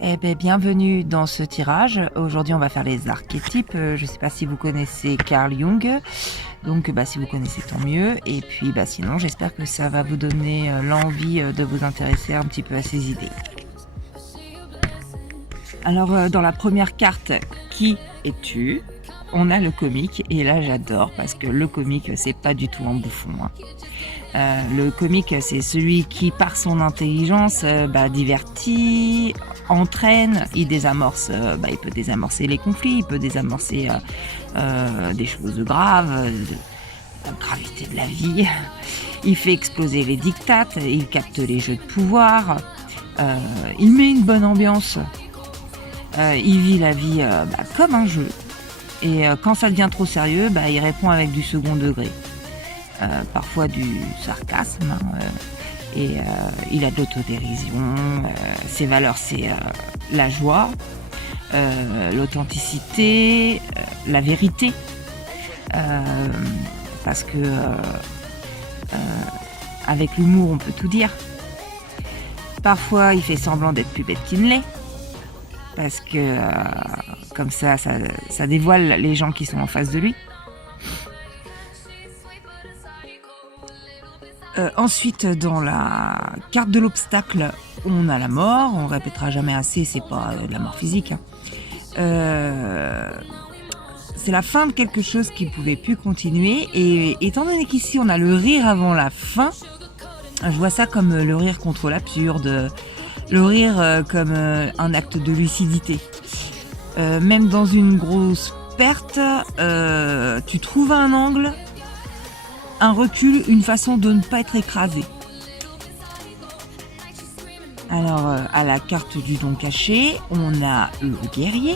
Eh bien, bienvenue dans ce tirage. Aujourd'hui, on va faire les archétypes. Je ne sais pas si vous connaissez Carl Jung. Donc, si vous connaissez, tant mieux. Et puis, sinon, j'espère que ça va vous donner l'envie de vous intéresser un petit peu à ces idées. Alors, dans la première carte, qui es-tu ? On a le comique. Et là, j'adore parce que le comique, c'est pas du tout un bouffon. Le comique, c'est celui qui, par son intelligence, divertit, entraîne, il désamorce, il peut désamorcer les conflits, il peut désamorcer des choses graves, la gravité de la vie. Il fait exploser les diktats, il capte les jeux de pouvoir, il met une bonne ambiance, il vit la vie comme un jeu. Et quand ça devient trop sérieux, il répond avec du second degré. Parfois du sarcasme, et il a de l'autodérision. Ses valeurs, c'est la joie, l'authenticité, la vérité, parce que avec l'humour, on peut tout dire. Parfois, il fait semblant d'être plus bête qu'il ne l'est, parce que comme ça dévoile les gens qui sont en face de lui. Ensuite, dans la carte de l'obstacle, on a la mort. On répétera jamais assez, c'est pas de la mort physique. C'est la fin de quelque chose qui ne pouvait plus continuer. Et étant donné qu'ici, on a le rire avant la fin, je vois ça comme le rire contre l'absurde, le rire comme un acte de lucidité. Même dans une grosse perte, tu trouves un angle, un recul, une façon de ne pas être écrasé. Alors, à la carte du don caché, on a le guerrier.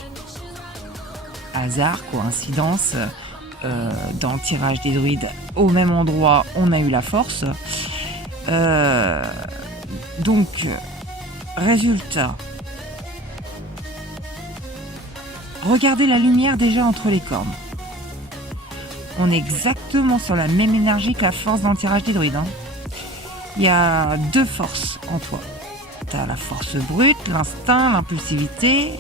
Hasard, coïncidence, dans le tirage des druides, au même endroit, on a eu la force. Donc, résultat. Regardez la lumière déjà entre les cornes. On est exactement sur la même énergie que la force dans le tirage des druides. Il y a deux forces en toi. Tu as la force brute, l'instinct, l'impulsivité,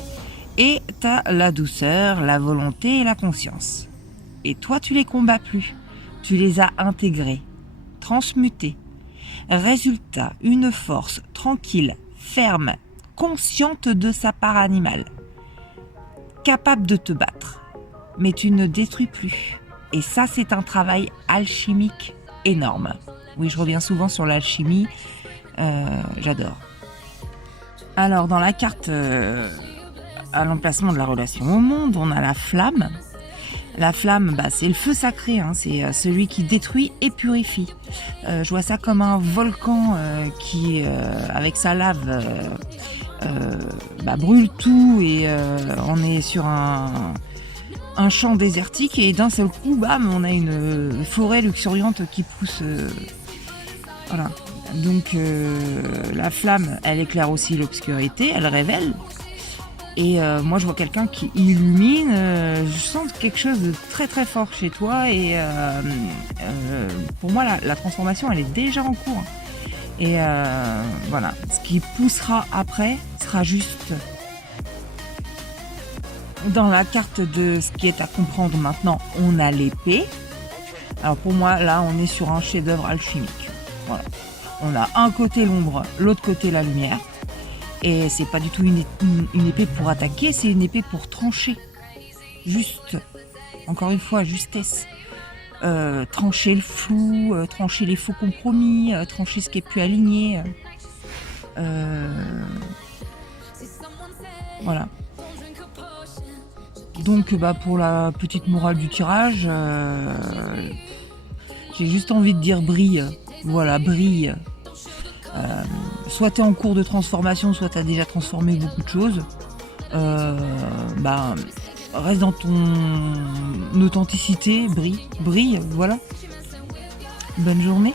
et tu as la douceur, la volonté et la conscience. Et toi, tu les combats plus. Tu les as intégrés, transmutés. Résultat, une force tranquille, ferme, consciente de sa part animale. Capable de te battre. Mais tu ne détruis plus. Et ça, c'est un travail alchimique énorme. Oui, je reviens souvent sur l'alchimie. J'adore. Alors, dans la carte à l'emplacement de la relation au monde, on a la flamme. La flamme, c'est le feu sacré. C'est celui qui détruit et purifie. Je vois ça comme un volcan qui, avec sa lave, brûle tout. Et on est sur un champ désertique et d'un seul coup, on a une forêt luxuriante qui pousse. Voilà. Donc la flamme, elle éclaire aussi l'obscurité, elle révèle. Et moi, je vois quelqu'un qui illumine. Je sens quelque chose de très très fort chez toi. Et pour moi, la transformation, elle est déjà en cours. Et voilà. Ce qui poussera après sera juste. Dans la carte de ce qui est à comprendre maintenant, on a l'épée. Alors pour moi, là, on est sur un chef-d'œuvre alchimique. Voilà. On a un côté l'ombre, l'autre côté la lumière. Et c'est pas du tout une épée pour attaquer, c'est une épée pour trancher. Juste, encore une fois, justesse. Trancher le flou, trancher les faux compromis, trancher ce qui est plus aligné. Voilà. Donc pour la petite morale du tirage, j'ai juste envie de dire brille. Voilà, brille. Soit tu es en cours de transformation, soit tu as déjà transformé beaucoup de choses. Reste dans ton authenticité, brille, voilà. Bonne journée.